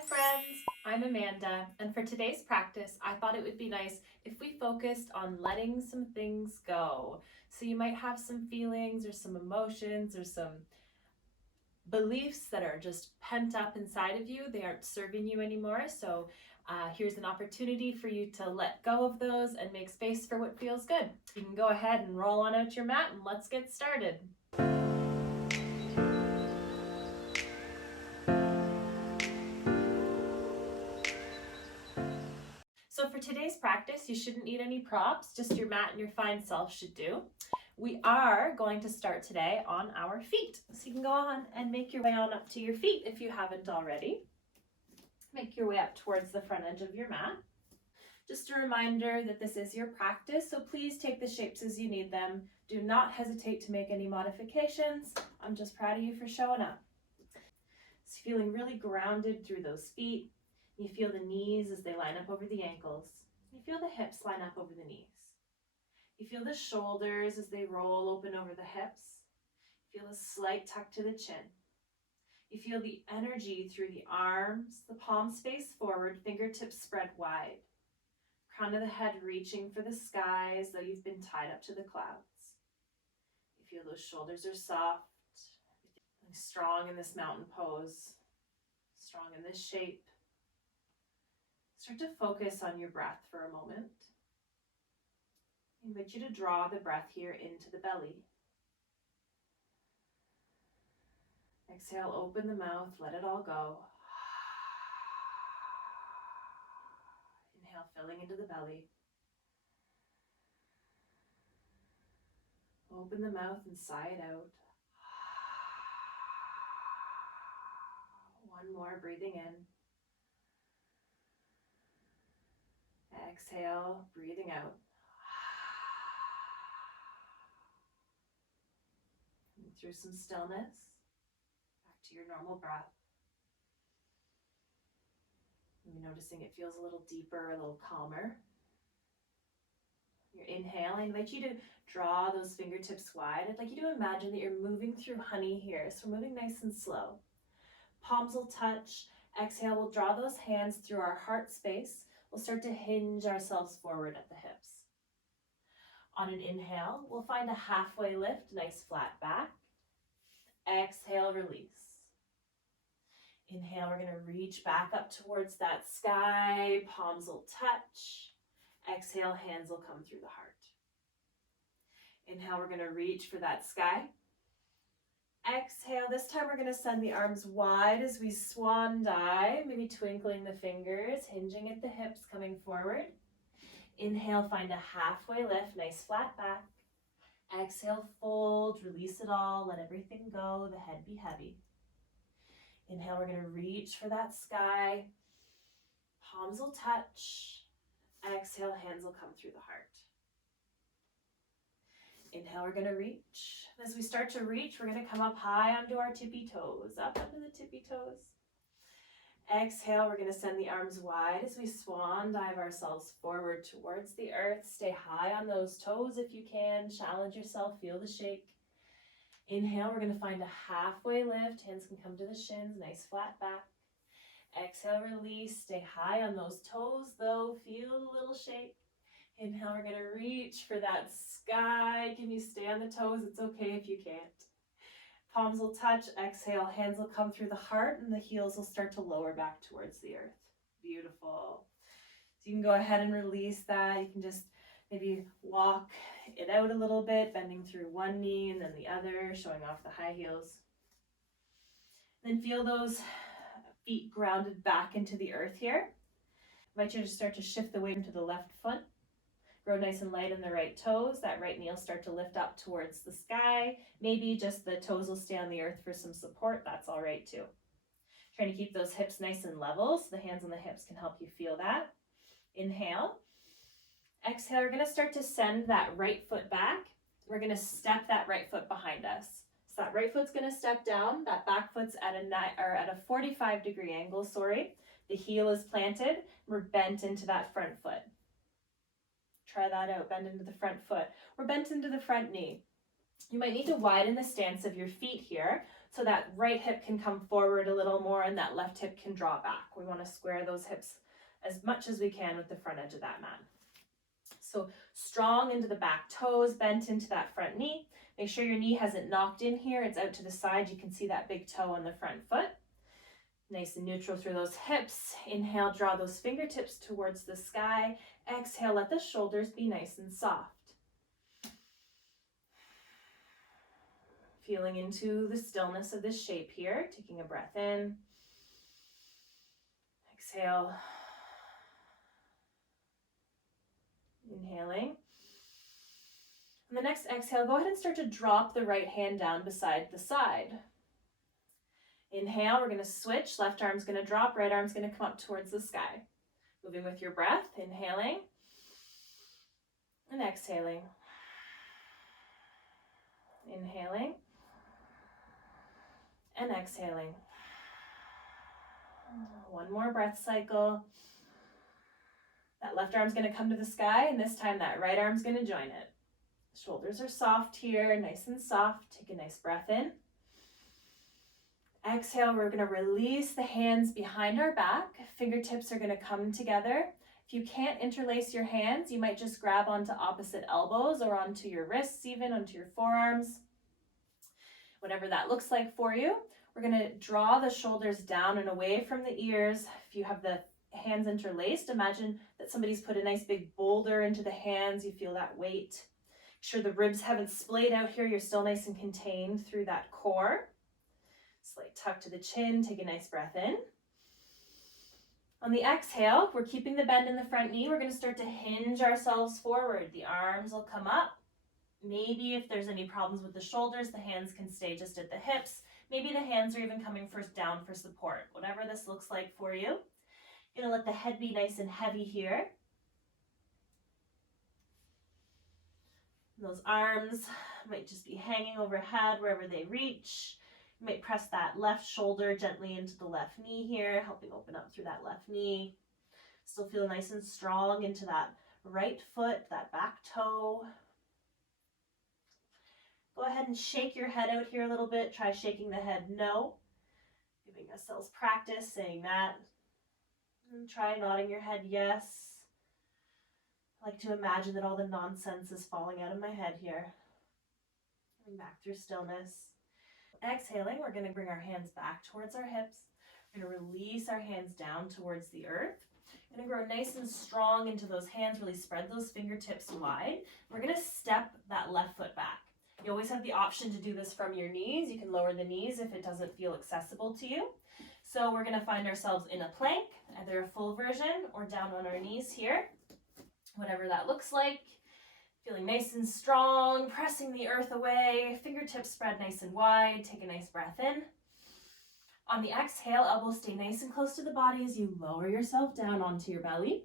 Hi friends, I'm Amanda, and for today's practice, I thought it would be nice if we focused on letting some things go. So you might have some feelings or some emotions or some beliefs that are just pent up inside of you. They aren't serving you anymore. So here's an opportunity for you to let go of those and make space for what feels good. You can go ahead and roll on out your mat and let's get started. So for today's practice, you shouldn't need any props, just your mat and your fine self should do. We are going to start today on our feet. So you can go on and make your way on up to your feet if you haven't already. Make your way up towards the front edge of your mat. Just a reminder that this is your practice, so please take the shapes as you need them. Do not hesitate to make any modifications. I'm just proud of you for showing up. So feeling really grounded through those feet. You feel the knees as they line up over the ankles. You feel the hips line up over the knees. You feel the shoulders as they roll open over the hips. You feel a slight tuck to the chin. You feel the energy through the arms, the palms face forward, fingertips spread wide. Crown of the head reaching for the sky as though you've been tied up to the clouds. You feel those shoulders are soft, strong in this mountain pose, strong in this shape. Start to focus on your breath for a moment. I invite you to draw the breath here into the belly. Exhale, open the mouth, let it all go. Inhale, filling into the belly. Open the mouth and sigh it out. One more, breathing in. Exhale, breathing out. And through some stillness, back to your normal breath. Maybe noticing it feels a little deeper, a little calmer. Your inhale, I invite you to draw those fingertips wide. I'd like you to imagine that you're moving through honey here. So we're moving nice and slow. Palms will touch. Exhale, we'll draw those hands through our heart space. We'll start to hinge ourselves forward at the hips. On an inhale, we'll find a halfway lift, nice flat back. Exhale, release. Inhale, we're going to reach back up towards that sky. Palms will touch. Exhale, hands will come through the heart. Inhale, we're going to reach for that sky. Exhale, this time we're going to send the arms wide as we swan dive, maybe twinkling the fingers, hinging at the hips, coming forward. Inhale, find a halfway lift, nice flat back. Exhale, fold, release it all, let everything go, the head be heavy. Inhale, we're going to reach for that sky. Palms will touch. Exhale, hands will come through the heart. Inhale, we're going to reach. As we start to reach, we're going to come up high onto our tippy toes, up onto the tippy toes. Exhale, we're going to send the arms wide as we swan dive ourselves forward towards the earth. Stay high on those toes if you can. Challenge yourself, feel the shake. Inhale, we're going to find a halfway lift. Hands can come to the shins, nice flat back. Exhale, release. Stay high on those toes though. Feel the little shake. Inhale, we're going to reach for that sky. Can you stay on the toes? It's okay if you can't. Palms will touch. Exhale, hands will come through the heart and the heels will start to lower back towards the earth. Beautiful. So you can go ahead and release that. You can just maybe walk it out a little bit, bending through one knee and then the other, showing off the high heels. Then feel those feet grounded back into the earth here. I invite you to start to shift the weight into the left foot. Grow nice and light in the right toes. That right knee will start to lift up towards the sky. Maybe just the toes will stay on the earth for some support. That's all right too. Trying to keep those hips nice and level so the hands on the hips can help you feel that. Inhale. Exhale, we're going to start to send that right foot back. We're going to step that right foot behind us. So that right foot's going to step down. That back foot's at a 45-degree angle, The heel is planted. We're bent into that front foot. Try that out, bend into the front foot. We're bent into the front knee. You might need to widen the stance of your feet here. so that right hip can come forward a little more and that left hip can draw back. We want to square those hips as much as we can with the front edge of that mat. So strong into the back toes, bent into that front knee. Make sure your knee hasn't knocked in here. It's out to the side. You can see that big toe on the front foot. Nice and neutral through those hips. Inhale, draw those fingertips towards the sky. Exhale, let the shoulders be nice and soft. Feeling into the stillness of this shape here. Taking a breath in. Exhale. Inhaling. On the next exhale, go ahead and start to drop the right hand down beside the side. Inhale, we're going to switch. Left arm's going to drop, right arm's going to come up towards the sky. Moving with your breath, inhaling and exhaling. Inhaling and exhaling. One more breath cycle. That left arm's going to come to the sky, and this time that right arm's going to join it. Shoulders are soft here, nice and soft. Take a nice breath in. Exhale, we're going to release the hands behind our back. Fingertips are going to come together. If you can't interlace your hands, you might just grab onto opposite elbows or onto your wrists, even onto your forearms. Whatever that looks like for you. We're going to draw the shoulders down and away from the ears. If you have the hands interlaced, imagine that somebody's put a nice big boulder into the hands. You feel that weight. Make sure the ribs haven't splayed out here. You're still nice and contained through that core. Slight tuck to the chin. Take a nice breath in. On the exhale, we're keeping the bend in the front knee. We're going to start to hinge ourselves forward. The arms will come up. Maybe if there's any problems with the shoulders, the hands can stay just at the hips. Maybe the hands are even coming first down for support. Whatever this looks like for you. You're going to let the head be nice and heavy here. Those arms might just be hanging overhead wherever they reach. You might press that left shoulder gently into the left knee here, helping open up through that left knee. Still feel nice and strong into that right foot, that back toe. Go ahead and shake your head out here a little bit. Try shaking the head no. Giving ourselves practice saying that. And try nodding your head yes. I like to imagine that all the nonsense is falling out of my head here. Coming back through stillness. Exhaling, we're going to bring our hands back towards our hips. We're going to release our hands down towards the earth. We're going to grow nice and strong into those hands. Really spread those fingertips wide. We're going to step that left foot back. You always have the option to do this from your knees. You can lower the knees if it doesn't feel accessible to you. So we're going to find ourselves in a plank, either a full version or down on our knees here. Whatever that looks like. Feeling nice and strong, pressing the earth away, fingertips spread nice and wide. Take a nice breath in. On the exhale, elbows stay nice and close to the body as you lower yourself down onto your belly.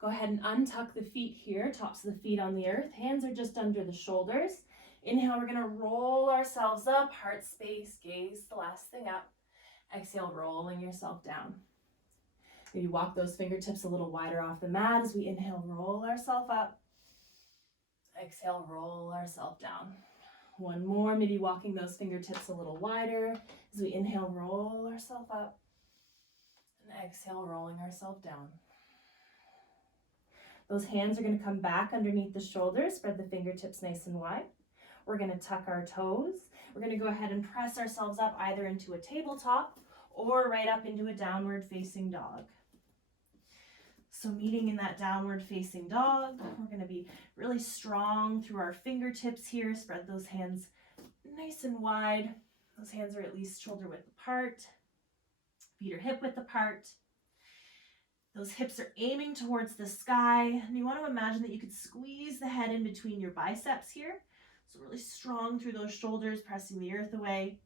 Go ahead and untuck the feet here, tops of the feet on the earth. Hands are just under the shoulders. Inhale, we're going to roll ourselves up, heart space, gaze the last thing up. Exhale, rolling yourself down. Maybe walk those fingertips a little wider off the mat as we inhale, roll ourselves up. Exhale, roll ourselves down. One more, maybe walking those fingertips a little wider as we inhale, roll ourselves up. And exhale, rolling ourselves down. Those hands are going to come back underneath the shoulders. Spread the fingertips nice and wide. We're going to tuck our toes. We're going to go ahead and press ourselves up either into a tabletop or right up into a downward facing dog. So meeting in that downward facing dog, we're going to be really strong through our fingertips here. Spread those hands nice and wide. Those hands are at least shoulder width apart. Feet are hip width apart. Those hips are aiming towards the sky. And you want to imagine that you could squeeze the head in between your biceps here. So really strong through those shoulders, pressing the earth away.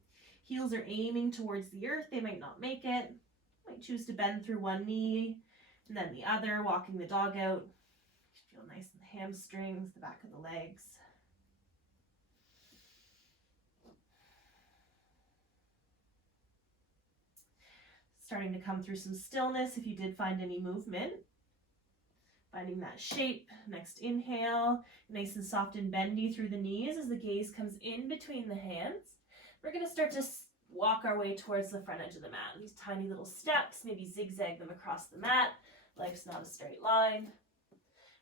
Heels are aiming towards the earth. They might not make it. You might choose to bend through one knee and then the other, walking the dog out. Feel nice in the hamstrings, the back of the legs. Starting to come through some stillness if you did find any movement. Finding that shape. Next inhale, nice and soft and bendy through the knees as the gaze comes in between the hands. We're going to start to walk our way towards the front edge of the mat. These tiny little steps, maybe zigzag them across the mat. Life's not a straight line.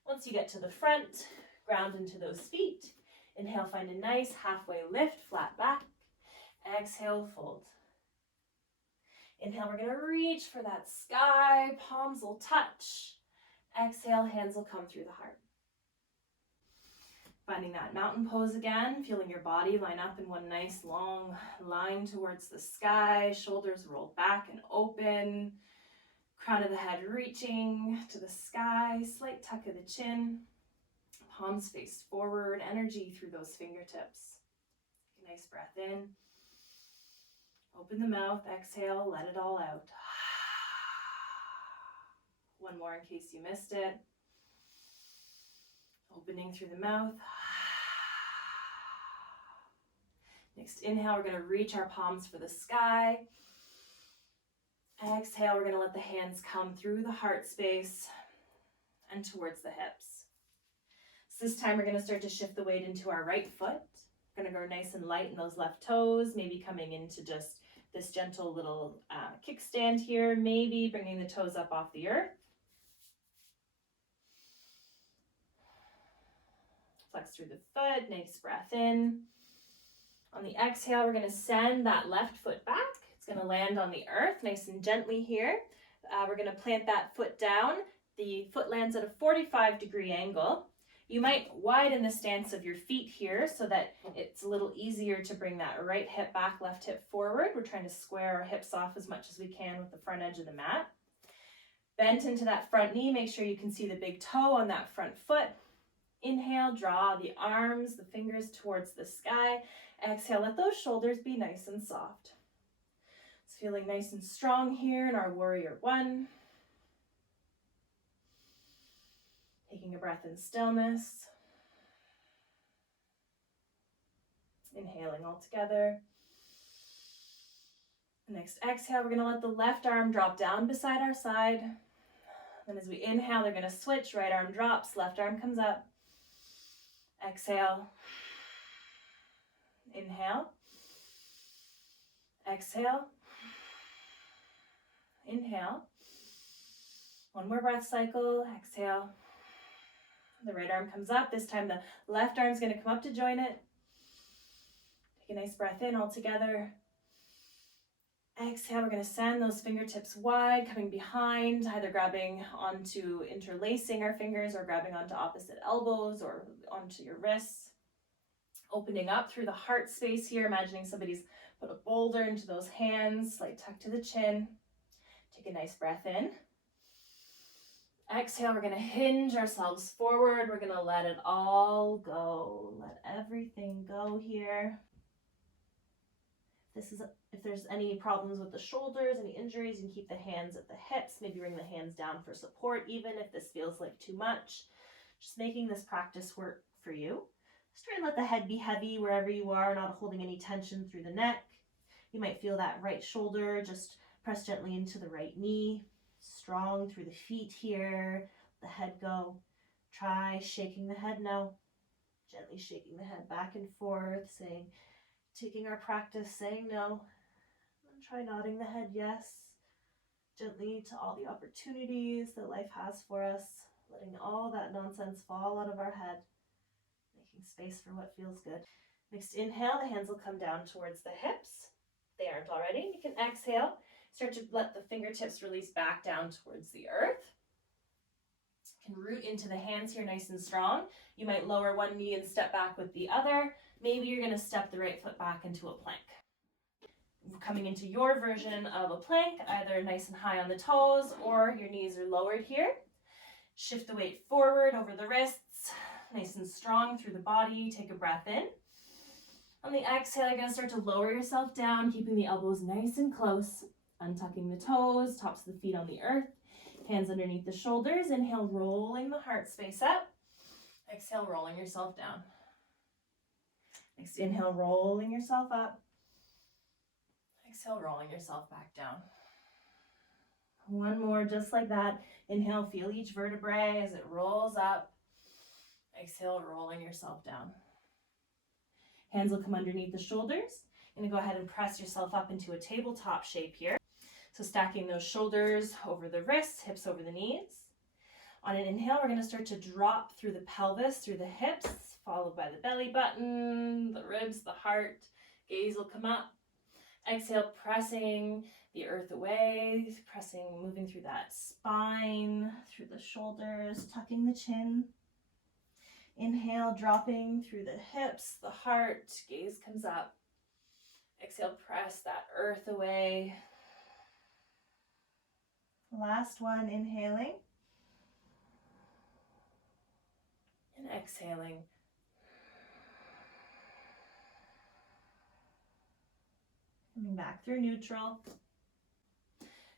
Once you get to the front, ground into those feet. Inhale, find a nice halfway lift, flat back. Exhale, fold. Inhale, we're going to reach for that sky. Palms will touch. Exhale, hands will come through the heart. Finding that mountain pose again, feeling your body line up in one nice long line towards the sky. Shoulders rolled back and open. Crown of the head reaching to the sky. Slight tuck of the chin. Palms face forward. Energy through those fingertips. Take a nice breath in. Open the mouth. Exhale. Let it all out. One more in case you missed it. Opening through the mouth. Next inhale, we're going to reach our palms for the sky. Exhale, we're going to let the hands come through the heart space and towards the hips. So this time we're going to start to shift the weight into our right foot. We're going to go nice and light in those left toes, maybe coming into just this gentle little kickstand here, maybe bringing the toes up off the earth. Flex through the foot, nice breath in. On the exhale, we're going to send that left foot back. It's going to land on the earth nice and gently here. We're going to plant that foot down. The foot lands at a 45-degree angle. You might widen the stance of your feet here so that it's a little easier to bring that right hip back, left hip forward. We're trying to square our hips off as much as we can with the front edge of the mat. Bent into that front knee. Make sure you can see the big toe on that front foot. Inhale, draw the arms, the fingers towards the sky. Exhale, let those shoulders be nice and soft. It's feeling nice and strong here in our warrior one. Taking a breath in stillness. Inhaling all together. Next exhale, we're going to let the left arm drop down beside our side. Then as we inhale, they're going to switch. Right arm drops, left arm comes up. Exhale. Inhale. Exhale. Inhale. One more breath cycle. Exhale. The right arm comes up. This time the left arm is going to come up to join it. Take a nice breath in all together. Exhale, we're going to send those fingertips wide, coming behind, either grabbing onto interlacing our fingers or grabbing onto opposite elbows or onto your wrists. Opening up through the heart space here, imagining somebody's put a boulder into those hands, slight tuck to the chin. Take a nice breath in. Exhale, we're going to hinge ourselves forward. We're going to let it all go. Let everything go here. If there's any problems with the shoulders, any injuries, you can keep the hands at the hips. Maybe bring the hands down for support, even if this feels like too much. Just making this practice work for you. Just try and let the head be heavy wherever you are, not holding any tension through the neck. You might feel that right shoulder, just press gently into the right knee. Strong through the feet here. The head go. Try shaking the head now. Gently shaking the head back and forth, taking our practice, saying no. And try nodding the head yes. Gently to all the opportunities that life has for us. Letting all that nonsense fall out of our head. Making space for what feels good. Next inhale, the hands will come down towards the hips. If they aren't already. You can exhale. Start to let the fingertips release back down towards the earth. You can root into the hands here nice and strong. You might lower one knee and step back with the other. Maybe you're going to step the right foot back into a plank. Coming into your version of a plank, either nice and high on the toes or your knees are lowered here. Shift the weight forward over the wrists, nice and strong through the body. Take a breath in. On the exhale, you're going to start to lower yourself down, keeping the elbows nice and close. Untucking the toes, tops of the feet on the earth, hands underneath the shoulders. Inhale, rolling the heart space up. Exhale, rolling yourself down. Next inhale, rolling yourself up. Exhale, rolling yourself back down. One more, just like that. Inhale, feel each vertebrae as it rolls up. Exhale, rolling yourself down. Hands will come underneath the shoulders. You're gonna go ahead and press yourself up into a tabletop shape here. So stacking those shoulders over the wrists, hips over the knees. On an inhale, we're gonna start to drop through the pelvis, through the hips, followed by the belly button, the ribs, the heart. Gaze will come up. Exhale, pressing the earth away, moving through that spine, through the shoulders, tucking the chin. Inhale, dropping through the hips, the heart, gaze comes up. Exhale, press that earth away. Last one, inhaling. And exhaling. Coming back through neutral.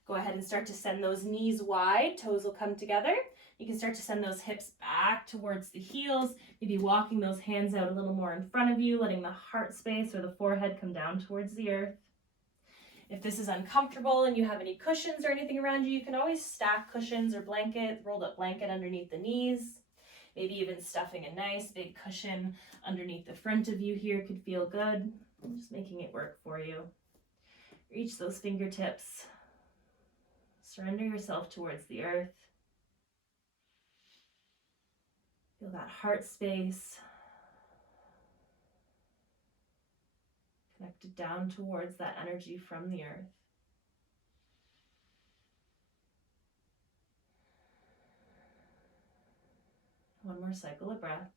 Go ahead and start to send those knees wide, toes will come together. You can start to send those hips back towards the heels, maybe walking those hands out a little more in front of you, letting the heart space or the forehead come down towards the earth. If this is uncomfortable and you have any cushions or anything around you, you can always stack cushions or rolled up blanket underneath the knees. Maybe even stuffing a nice big cushion underneath the front of you here could feel good. I'm just making it work for you. Reach those fingertips. Surrender yourself towards the earth. Feel that heart space. Connected down towards that energy from the earth. One more cycle of breath.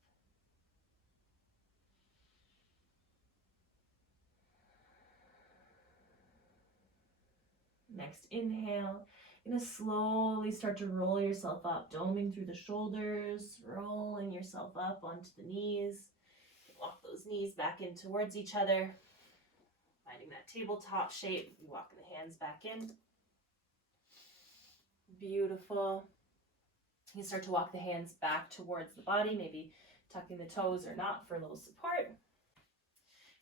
Next inhale, you're going to slowly start to roll yourself up, doming through the shoulders, rolling yourself up onto the knees. Walk those knees back in towards each other, finding that tabletop shape. Walking the hands back in. Beautiful. You start to walk the hands back towards the body, maybe tucking the toes or not for a little support.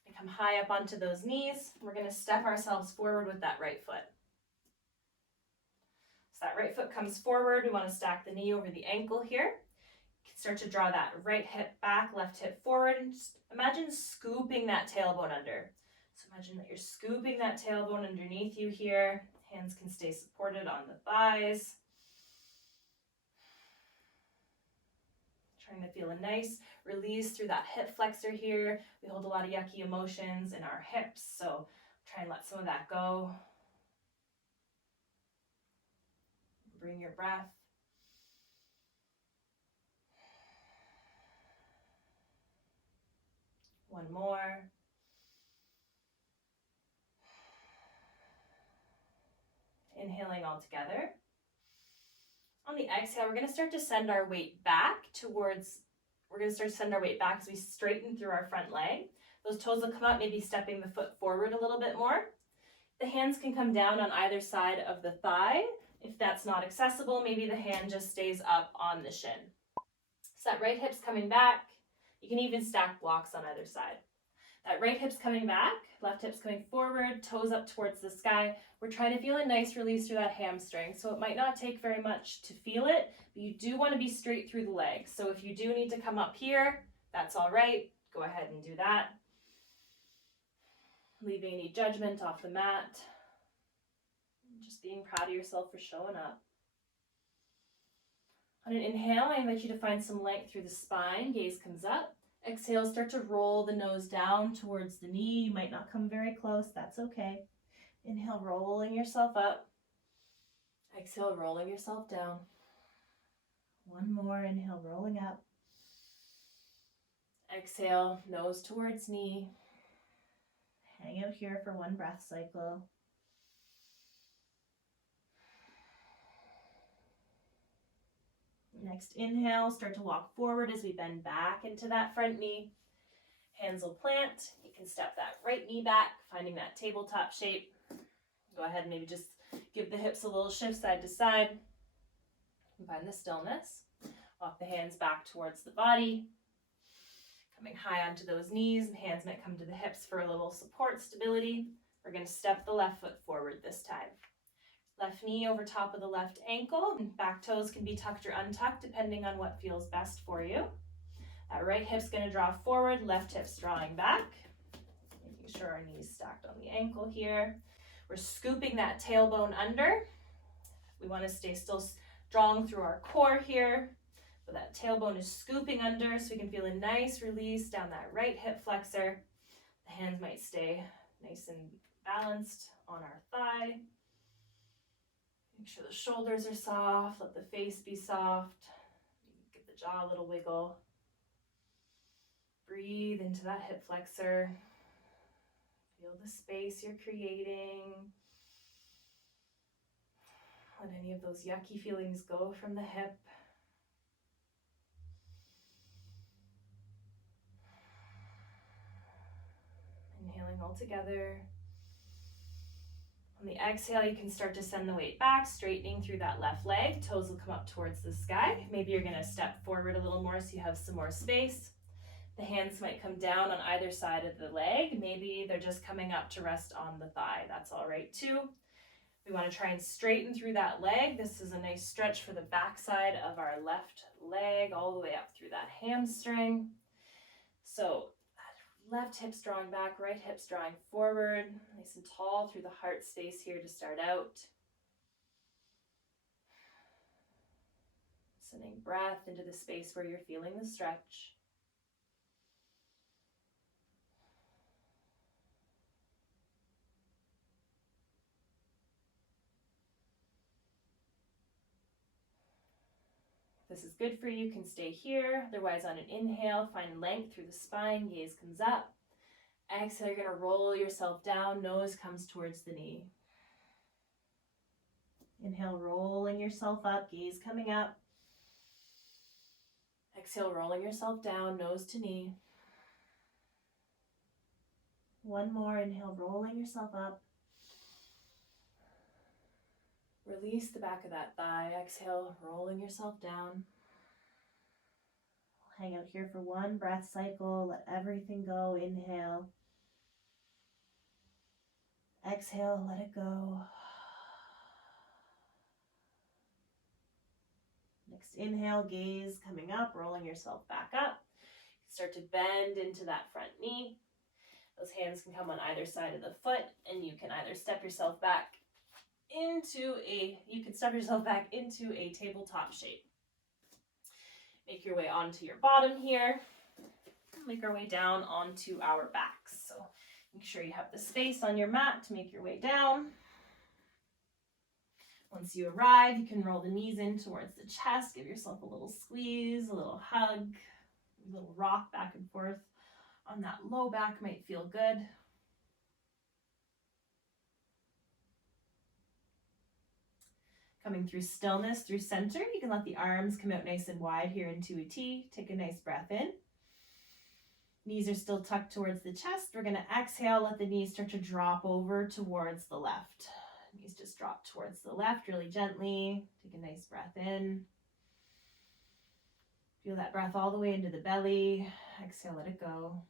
And come high up onto those knees. We're going to step ourselves forward with that right foot. So that right foot comes forward. We want to stack the knee over the ankle here. You can start to draw that right hip back, left hip forward, and just imagine scooping that tailbone under. So imagine that you're scooping that tailbone underneath you here. Hands can stay supported on the thighs. Trying to feel a nice release through that hip flexor here. We hold a lot of yucky emotions in our hips, so try and let some of that go. Bring your breath. One more. Inhaling all together. On the exhale, we're going to start to send our weight back as we straighten through our front leg. Those toes will come up, maybe stepping the foot forward a little bit more. The hands can come down on either side of the thigh. If that's not accessible, maybe the hand just stays up on the shin. So that right hip's coming back. You can even stack blocks on either side. That right hip's coming back, left hip's coming forward, toes up towards the sky. We're trying to feel a nice release through that hamstring. So it might not take very much to feel it, but you do want to be straight through the legs. So if you do need to come up here, that's all right. Go ahead and do that. Leaving any judgment off the mat. Just being proud of yourself for showing up. On an inhale, I invite you to find some length through the spine. Gaze comes up. Exhale, start to roll the nose down towards the knee. You might not come very close. That's okay. Inhale, rolling yourself up. Exhale, rolling yourself down. One more. Inhale, rolling up. Exhale, nose towards knee. Hang out here for one breath cycle. Next inhale, start to walk forward as we bend back into that front knee. Hands will plant. You can step that right knee back, finding that tabletop shape. Go ahead and maybe just give the hips a little shift side to side. Find the stillness. Walk the hands back towards the body. Coming high onto those knees, and hands might come to the hips for a little support, stability. We're going to step the left foot forward this time. Left knee over top of the left ankle. And back toes can be tucked or untucked depending on what feels best for you. That right hip's going to draw forward, left hip's drawing back. Making sure our knees stacked on the ankle here. We're scooping that tailbone under. We want to stay still strong through our core here. So that tailbone is scooping under so we can feel a nice release down that right hip flexor. The hands might stay nice and balanced on our thigh. Make sure the shoulders are soft. Let the face be soft. Give the jaw a little wiggle. Breathe into that hip flexor. Feel the space you're creating. Let any of those yucky feelings go from the hip. Inhaling all together. On the exhale, you can start to send the weight back, straightening through that left leg. Toes will come up towards the sky. Maybe you're going to step forward a little more so you have some more space. The hands might come down on either side of the leg. Maybe they're just coming up to rest on the thigh. That's all right too. We want to try and straighten through that leg. This is a nice stretch for the backside of our left leg, all the way up through that hamstring. So left hip's drawing back, right hip's drawing forward, nice and tall through the heart space here to start out. Sending breath into the space where you're feeling the stretch. If this is good for you, you can stay here. Otherwise, on an inhale, find length through the spine, gaze comes up. Exhale, you're going to roll yourself down, nose comes towards the knee. Inhale, rolling yourself up, gaze coming up. Exhale, rolling yourself down, nose to knee. One more, inhale, rolling yourself up. Release the back of that thigh. Exhale, rolling yourself down. Hang out here for one breath cycle. Let everything go. Inhale. Exhale, let it go. Next inhale, gaze coming up, rolling yourself back up. Start to bend into that front knee. Those hands can come on either side of the foot, and you can either step yourself back into a tabletop shape. Make your way onto your bottom here. Make our way down onto our backs. So make sure you have the space on your mat to make your way down. Once you arrive, you can roll the knees in towards the chest. Give yourself a little squeeze, a little hug, a little rock back and forth on that low back might feel good. Coming through stillness, through center, you can let the arms come out nice and wide here into a T. Take a nice breath in. Knees are still tucked towards the chest. We're going to exhale, let the knees start to drop over towards the left. Knees just drop towards the left really gently. Take a nice breath in. Feel that breath all the way into the belly. Exhale, let it go.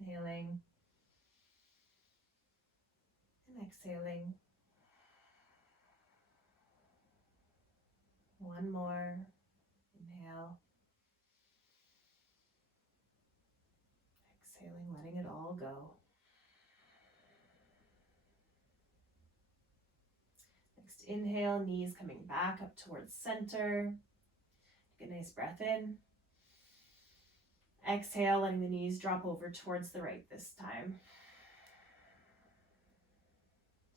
Inhaling. And exhaling. One more. Inhale. Exhaling, letting it all go. Next inhale, knees coming back up towards center. Take a nice breath in. Exhale, letting the knees drop over towards the right this time.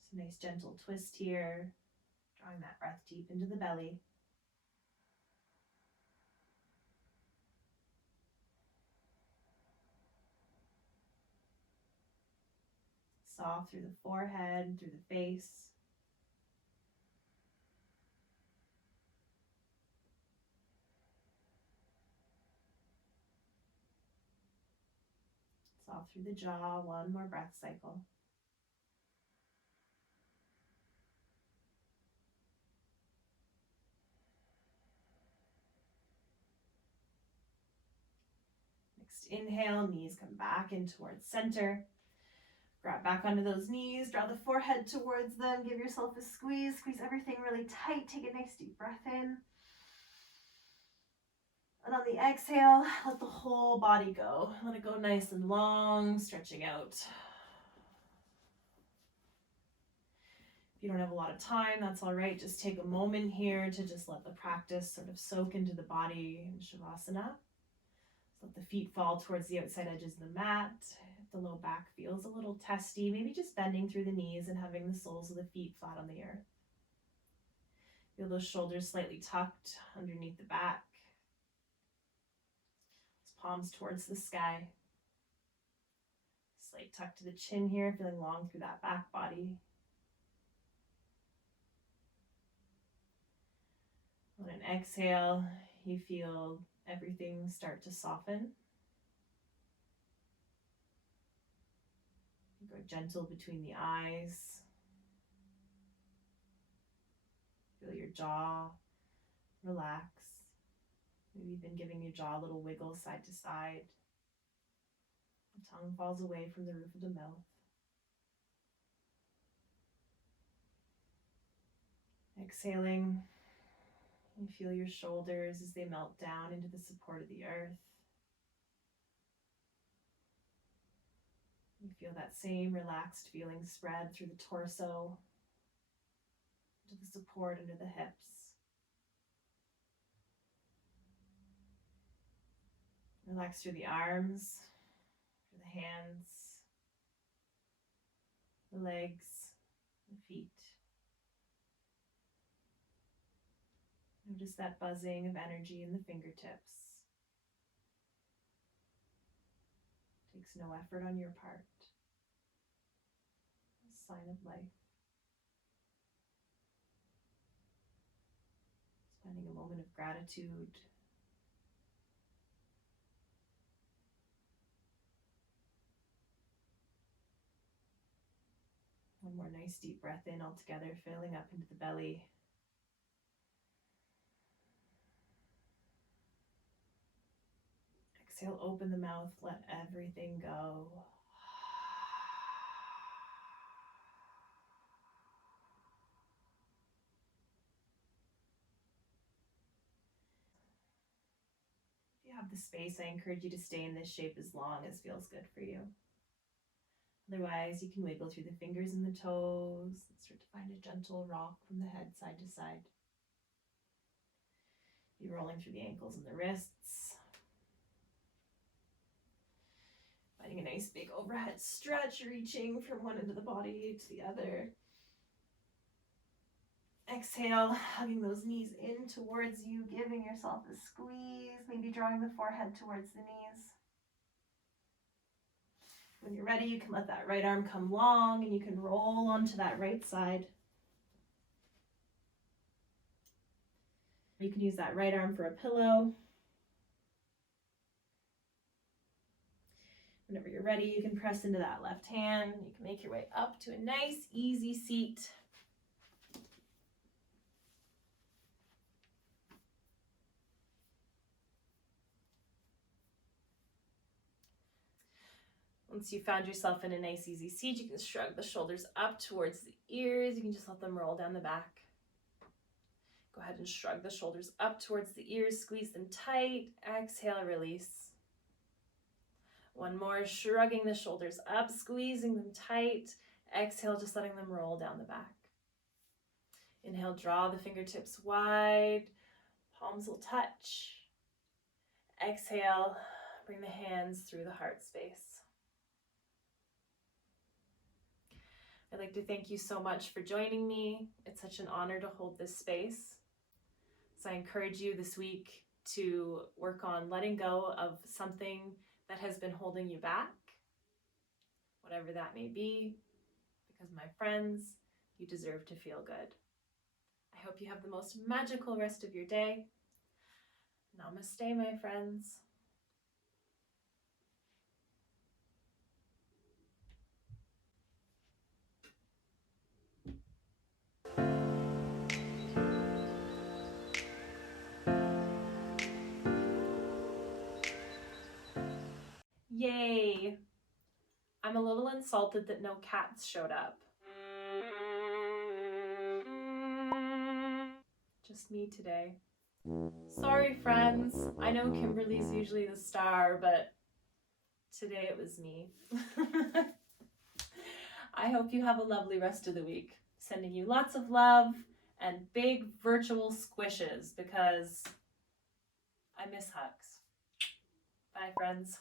Just a nice gentle twist here, drawing that breath deep into the belly. Soft through the forehead, through the face. Soft through the jaw, one more breath cycle. Next inhale, knees come back in towards center. Grab back onto those knees, draw the forehead towards them, give yourself a squeeze, squeeze everything really tight, take a nice deep breath in. And on the exhale, let the whole body go. Let it go nice and long, stretching out. If you don't have a lot of time, that's all right. Just take a moment here to just let the practice sort of soak into the body in Shavasana. Let the feet fall towards the outside edges of the mat. If the low back feels a little testy, maybe just bending through the knees and having the soles of the feet flat on the earth. Feel those shoulders slightly tucked underneath the back. Palms towards the sky. Slight tuck to the chin here, feeling long through that back body. On an exhale, you feel everything start to soften. You go gentle between the eyes. Feel your jaw relax. Maybe even giving your jaw a little wiggle side to side. The tongue falls away from the roof of the mouth. Exhaling, you feel your shoulders as they melt down into the support of the earth. You feel that same relaxed feeling spread through the torso, to the support under the hips. Relax through the arms, through the hands, the legs, the feet. Notice that buzzing of energy in the fingertips. Takes no effort on your part. A sign of life. Spending a moment of gratitude. One more nice deep breath in all together, filling up into the belly. Exhale, open the mouth, let everything go. If you have the space, I encourage you to stay in this shape as long as feels good for you. Otherwise, you can wiggle through the fingers and the toes and start to find a gentle rock from the head side to side. Be rolling through the ankles and the wrists. Finding a nice big overhead stretch, reaching from one end of the body to the other. Exhale, hugging those knees in towards you, giving yourself a squeeze, maybe drawing the forehead towards the knees. When you're ready, you can let that right arm come long and you can roll onto that right side. You can use that right arm for a pillow. Whenever you're ready, you can press into that left hand. You can make your way up to a nice, easy seat. Once you found yourself in a nice, easy seat, you can shrug the shoulders up towards the ears. You can just let them roll down the back. Go ahead and shrug the shoulders up towards the ears, squeeze them tight. Exhale, release. One more, shrugging the shoulders up, squeezing them tight. Exhale, just letting them roll down the back. Inhale, draw the fingertips wide. Palms will touch. Exhale, bring the hands through the heart space. I'd like to thank you so much for joining me. It's such an honor to hold this space. So I encourage you this week to work on letting go of something that has been holding you back, whatever that may be, because my friends, you deserve to feel good. I hope you have the most magical rest of your day. Namaste, my friends. Yay! I'm a little insulted that no cats showed up. Just me today. Sorry, friends. I know Kimberly's usually the star, but today it was me. I hope you have a lovely rest of the week. Sending you lots of love and big virtual squishes because I miss hugs. Bye, friends.